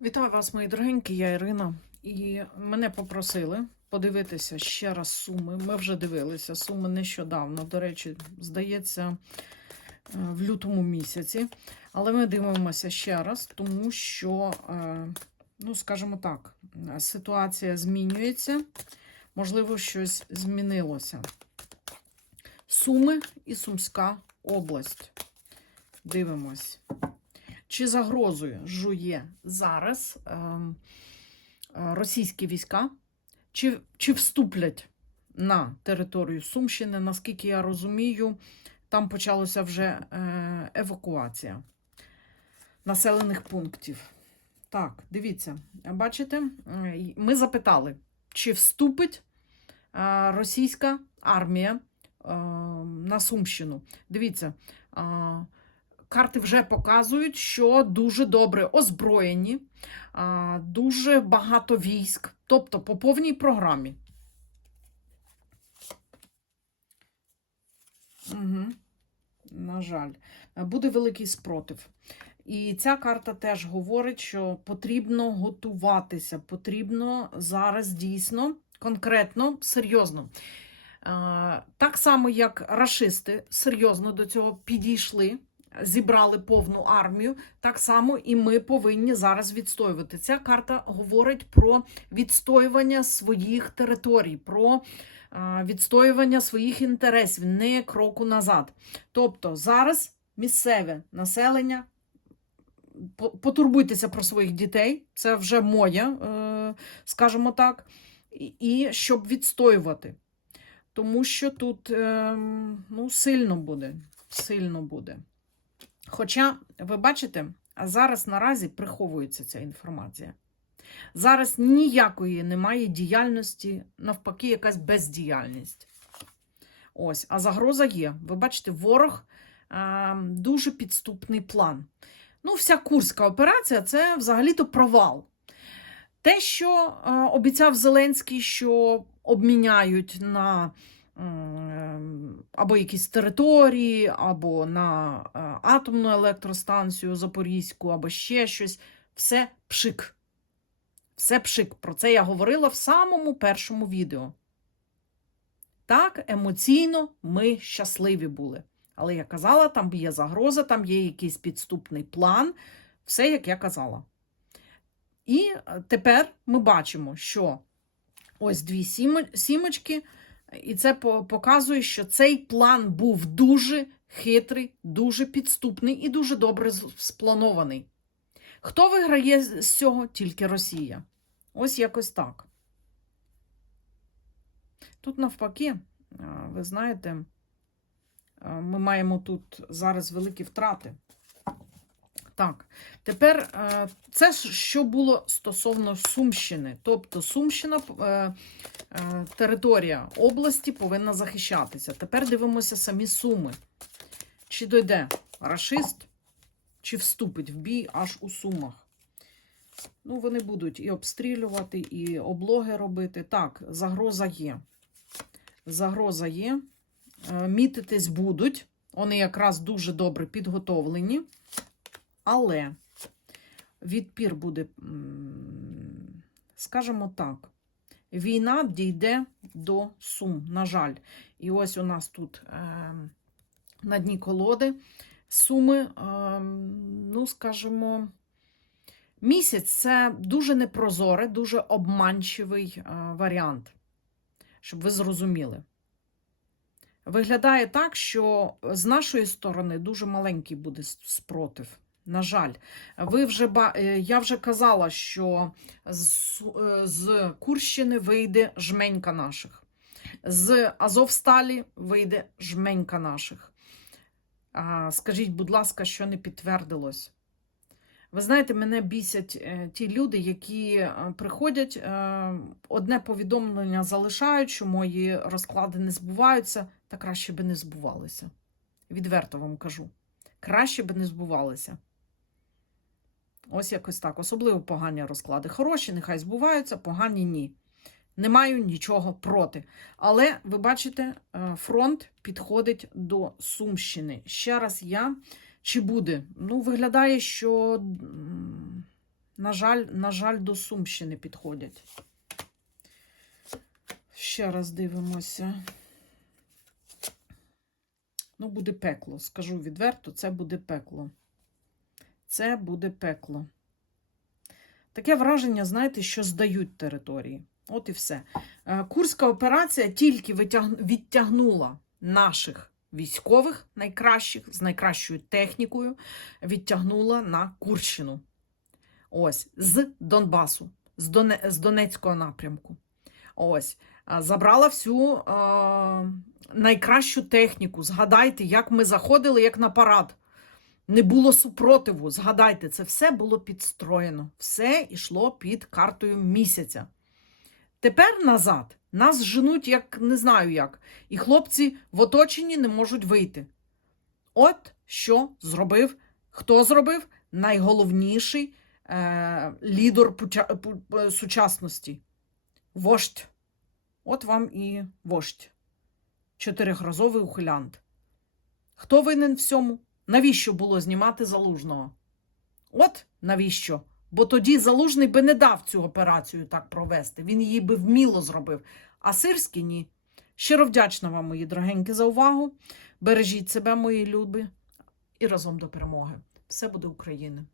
Вітаю вас, мої дорогенькі, я Ірина. І мене попросили подивитися ще раз суми. Ми вже дивилися суми нещодавно. До речі, здається, е, в лютому місяці. Але ми дивимося ще раз, тому що, е, ну, скажімо так, ситуація змінюється. Можливо, щось змінилося. Суми і Сумська область. Дивимось. Чи загрозою жує зараз ем, е, російські війська, чи, чи вступлять на територію Сумщини? Наскільки я розумію, там почалася вже е, евакуація населених пунктів. Так, дивіться, бачите, е, ми запитали, чи вступить російська армія е, на Сумщину. Дивіться. Карти вже показують, що дуже добре озброєні, дуже багато військ, тобто по повній програмі. Угу. На жаль, буде великий спротив. І ця карта теж говорить, що потрібно готуватися, потрібно зараз дійсно, конкретно, серйозно. Так само, як рашисти серйозно до цього підійшли зібрали повну армію, так само і ми повинні зараз відстоювати. Ця карта говорить про відстоювання своїх територій, про відстоювання своїх інтересів, не кроку назад. Тобто зараз місцеве населення. Потурбуйтеся про своїх дітей, це вже моє, е, скажімо так, і- і щоб відстоювати. Тому що тут ем, ну, сильно буде. Сильно буде. Хоча, ви бачите, зараз наразі приховується ця інформація. Зараз ніякої немає діяльності, навпаки, якась бездіяльність. Ось, а загроза є. Ви бачите, ворог е, дуже підступний план. Ну, вся курська операція це взагалі-то провал. Те, що е, обіцяв Зеленський, що обміняють на або якісь території, або на е, атомну електростанцію Запорізьку, або ще щось. Все пшик. Все пшик. Про це я говорила в самому першому відео. Так, емоційно ми щасливі були. Але я казала, там є загроза, там є якийсь підступний план. Все, як я казала. І е, тепер ми бачимо, що ось дві сімо- сімочки, і це по- показує, що цей план був дуже хитрий, дуже підступний і дуже добре спланований. Хто виграє з цього? Тільки Росія. Ось якось так. Тут навпаки, ви знаєте, ми маємо тут зараз великі втрати. Так, тепер е, це що було стосовно Сумщини. Тобто Сумщина, е, е, територія області повинна захищатися. Тепер дивимося самі суми. Чи дойде рашист, чи вступить в бій аж у Сумах. Ну, вони будуть і обстрілювати, і облоги робити. Так, загроза є. Загроза є. Мітитись будуть. Вони якраз дуже добре підготовлені. Але відпір буде, скажімо так, війна дійде до Сум, на жаль. І ось у нас тут е, на дні колоди суми, е, ну, скажімо, місяць це дуже непрозорий, дуже обманчивий е, варіант, щоб ви зрозуміли. Виглядає так, що з нашої сторони дуже маленький буде спротив. На жаль, ви вже е, я вже казала, що з, е, з Курщини вийде жменька наших, з Азовсталі вийде жменька наших. Скажіть, будь ласка, що не підтвердилось? Ви знаєте, мене бісять е, ті люди, які приходять, одне повідомлення залишають, що мої розклади не збуваються, та краще би не збувалися. Відверто вам кажу. Краще би не збувалися. Ось якось так. Особливо погані розклади. Хороші, нехай збуваються, погані ні. Не маю нічого проти. Але ви бачите, е, фронт підходить до Сумщини. Ще раз я. Чи буде? Ну, виглядає, що На жаль, на жаль, до Сумщини підходять. Ще раз дивимося. Ну, буде пекло. Скажу відверто, це буде пекло. Це буде пекло. Таке враження, знаєте, що здають території. От і все. Е, Курська операція тільки відтягнула наших військових найкращих з найкращою технікою, відтягнула на Курщину. Ось, з Донбасу, з, Доне... з Донецького напрямку. Ось, забрала всю е... найкращу техніку. Згадайте, як ми заходили, як на парад. Не було супротиву. Згадайте, це все було підстроєно. Все йшло під картою місяця. Тепер назад нас женуть, як не знаю як, і хлопці в оточенні не можуть вийти. От що зробив, хто зробив найголовніший е, лідер е, сучасності. Вождь. От вам і вождь. Чотирихразовий ухилянт. Хто винен всьому? Навіщо було знімати залужного? От навіщо? Бо тоді залужний би не дав цю операцію так провести. Він її би вміло зробив. А Сирський ні. Щиро вдячна вам, мої дорогенькі, за увагу. Бережіть себе, мої люби, і разом до перемоги. Все буде Україна.